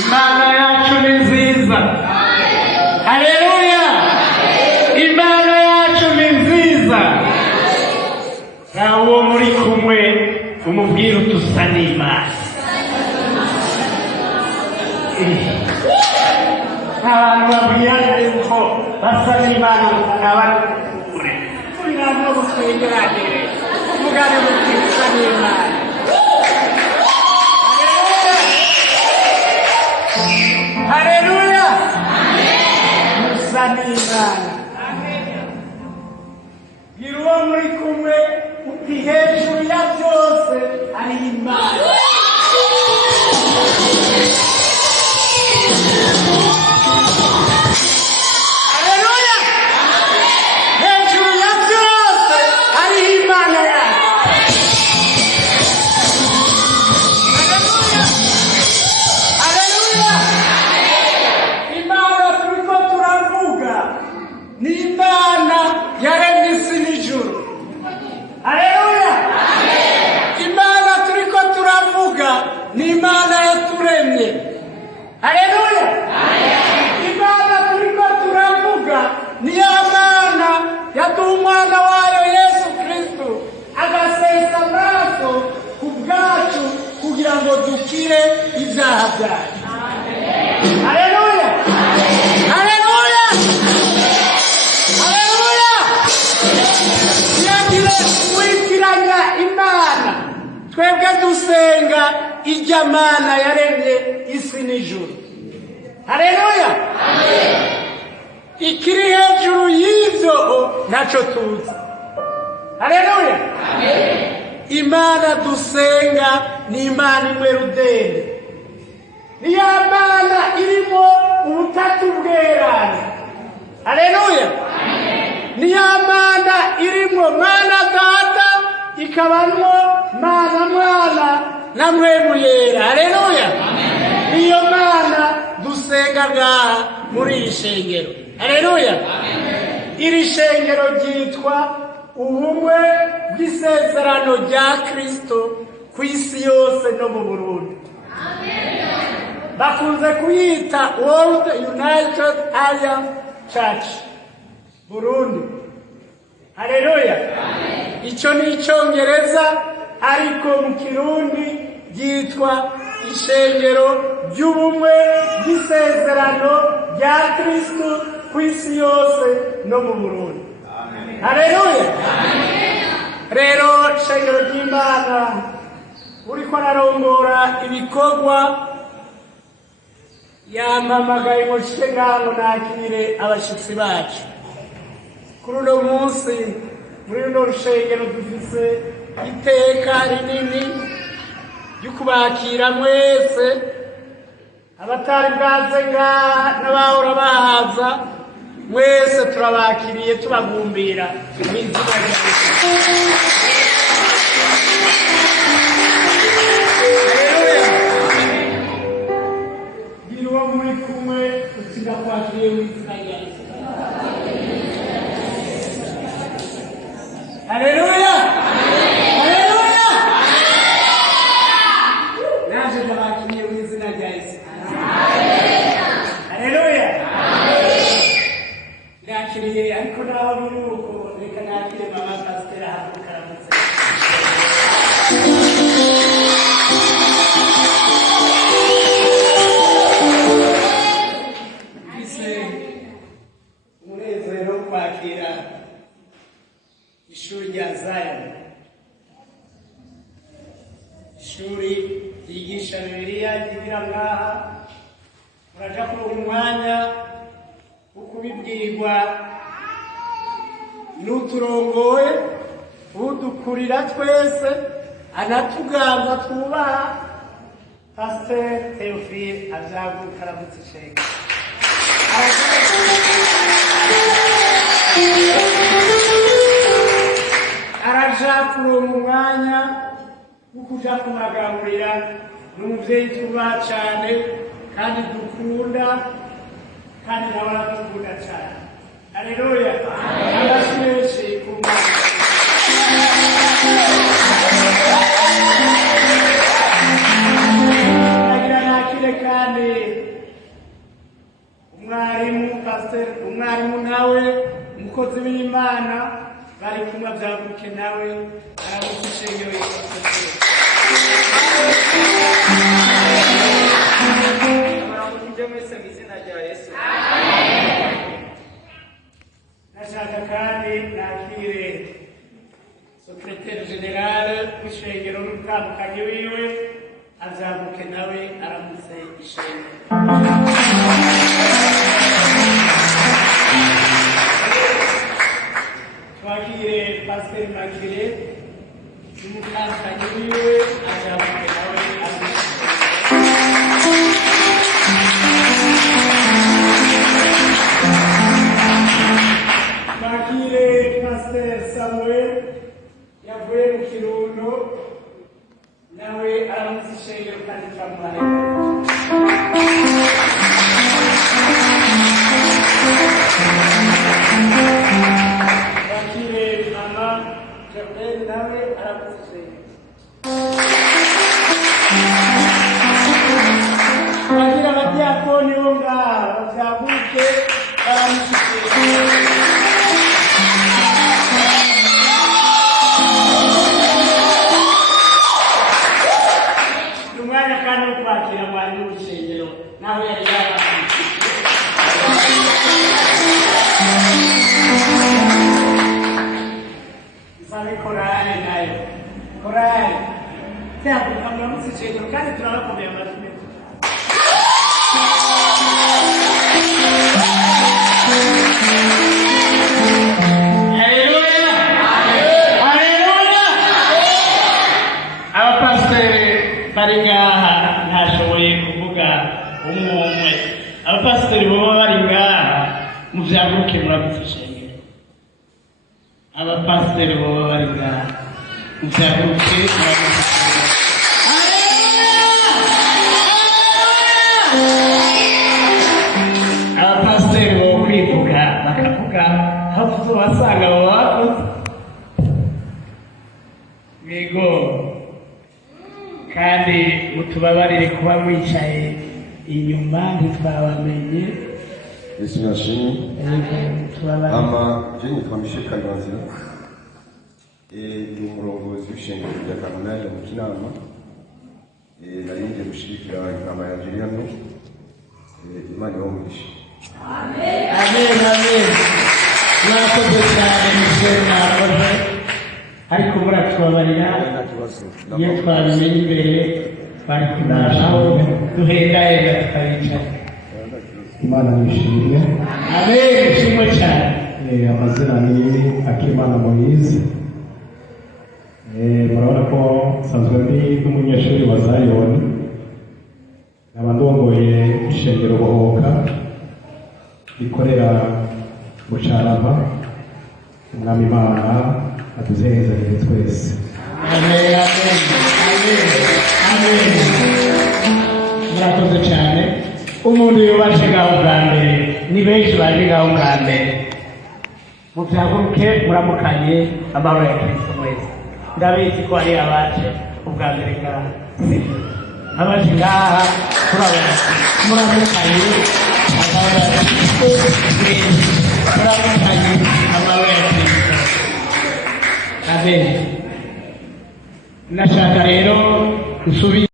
Imana yacu ni nziza. Haleluya. Imana yacu ni nziza. Uwo muri kumwe umubwire utusa n'Imana. Abantu babwirana yuko basa n'Imana mukabari kure. Kuri ntabwo gusengera mugane mutusa n'Imana. Haleluya. Musa n'Imana. Gira uwo muri kumwe uti hejuru ya byose ari Imana. Haleluya. Hejuru ya byose ari Imana yacu. Haleluya. Imana turiko turavuga ni Imana yaremye isi n'ijuru. Haleluya. Imana turiko turavuga ni Imana yaturemye. Haleluya. Imana turiko turavuga ni ya Mana yaduha umwana wayo Yesu Kristo agasesa amaraso ku bwacu kugira ngo dukire ibyaha byacu. Haleluya. Haleluya. Haleluya. Ntihagire uwitiranya Imana. Twebwe dusenga irya Mana yaremye isi n'ijuru. Haleluya. Ikiri hejuru y'ivyo naco tuzi. Haleluya. Imana dusenga ni Imana imwe rudende. Ni ya Mana irimo ubutatu bwerana. Haleluya. Ni ya Mana irimo Mana Data ikabamwo Mana Mwana na Mpwemu Yera. Haleluya. Niyo Mana dusenga ngaha muri iri shengero. Haleluya. Iri shengero ryitwa ubumwe bw'isezerano rya Kristo ku isi yose no mu Burundi. Bakunze kuyita World United Alliance Church Burundi. Haleluya. Ico ni icongereza ariko mu Kirundi ryitwa ishengero ry'ubumwe bw'isezerano rya Kristo ku isi yose no mu Burundi. Haleluya. Rero shengero ry'Imana uriko ararongora ibikorwa yampamagaye ngo nshike ngaho nakire abashitsi bacu. Kuri uno munsi muri runo rushengero dufise iteka rinini ryo kubakira mwese, abatari bwaze ngaha n'abahora bahaza mwese turabakiriye tubagumbira mw'izina rya Yesu. Uwo muri kumwe usiga kwakiriye mw'izina rya Yesu. Haleluya. Haleluya. Naje ndabakiriye mw'izina rya Yesu. Haleluya. Nakiriye ariko naho biri uko reka nakire mama Pasiteri ahaguruka aramutse. Kwakira ishuri rya Zion, ishuri ryigisha Bibiliya ryigira ngaha. Muraja kuronka umwanya wo kubibwirwa n'uturongoye udukurira twese anatuganza twubaha Pasiteri Theophile azaguruka aramutse ishengero. Araja kuronka umwanya wo kuja kumagaburira n'umuvyeyi tubaha cane kandi dukunda kandi nawe aradukunda cane. Haleluya. Abashimeshi kumana. kandi umwarimu nawe umukozi w'Imana bari kumwe byaguke nawe aramutse ishengero nashaka kandi nakire secrétaire général w'ishengero n'umutambukanyi wiwe azamuke nawe aramutse ishengero. Twakire Pasteur Makire n'umutambukanyi wiwe azamuke nawe aramutse. Twakire Pasteur Samuel yavuye mu Kirundo nawe aramutse ishengero kandi turamuhaye. Twakire mama Jacqueline nawe aramutse ishengero. Twakire abadiyakoni bo ngaha bavyaguke baramutse ishengero. Kwakira abantu b'ishengero naho yari yabaye isabe korale nayo korale cyakuka mu ishengero kandi turabakomeye amashuri. Haleluya haleluya. Abapasiteri bari ngaha ntashoboye kuvuga umwe. Abapasiteri baba bari ngaha muvyaguke murabizi ishengero. Abapasiteri baba bari ngaha muvyaguke murabizi ishengero. Abapasiteri bo kwivuga bakavuga hafuze basanga abo bakoze yego kandi mutubabarire kuba mwicaye inyuma ntitwabamenye. Yesu nashimye. Je nitwa Michel Kaganzira ndi umurongozi w'ishengero rya Kanunari mu Kinama. Nari ngiye gushigikira inama ya Juliano. Imana ibamugishe. Amen amen amen. Mwakoze cyane Michel nakoze ariko muratwabarira iyo twabimenye imbere bari kunashaho duhendahenda tukabicara. Imana nishimye. Amen ishimwe cyane. Amazina ni Akimana Moise. Murabona ko nsanzwe ndi n'umunyeshuri wa Zion, nkaba ndongoye ishengero Bohoka rikorera mu Carama. Umwami Imana atuzerezanye twese. Amen amen amen. Murakoze cyane. Umuntu yubaje ngaho bwa mbere ni benshi baje ngaho bwa mbere muvyaguke muramukanye amahoro ya Kristo mwese. Ndabizi ko ari abaje ubwa mbere ngaha abaje ngaha turabona muramukanye amahoro ya Kristo muramukanye amahoro ya Kristo. Amen. Nashaka rero usubire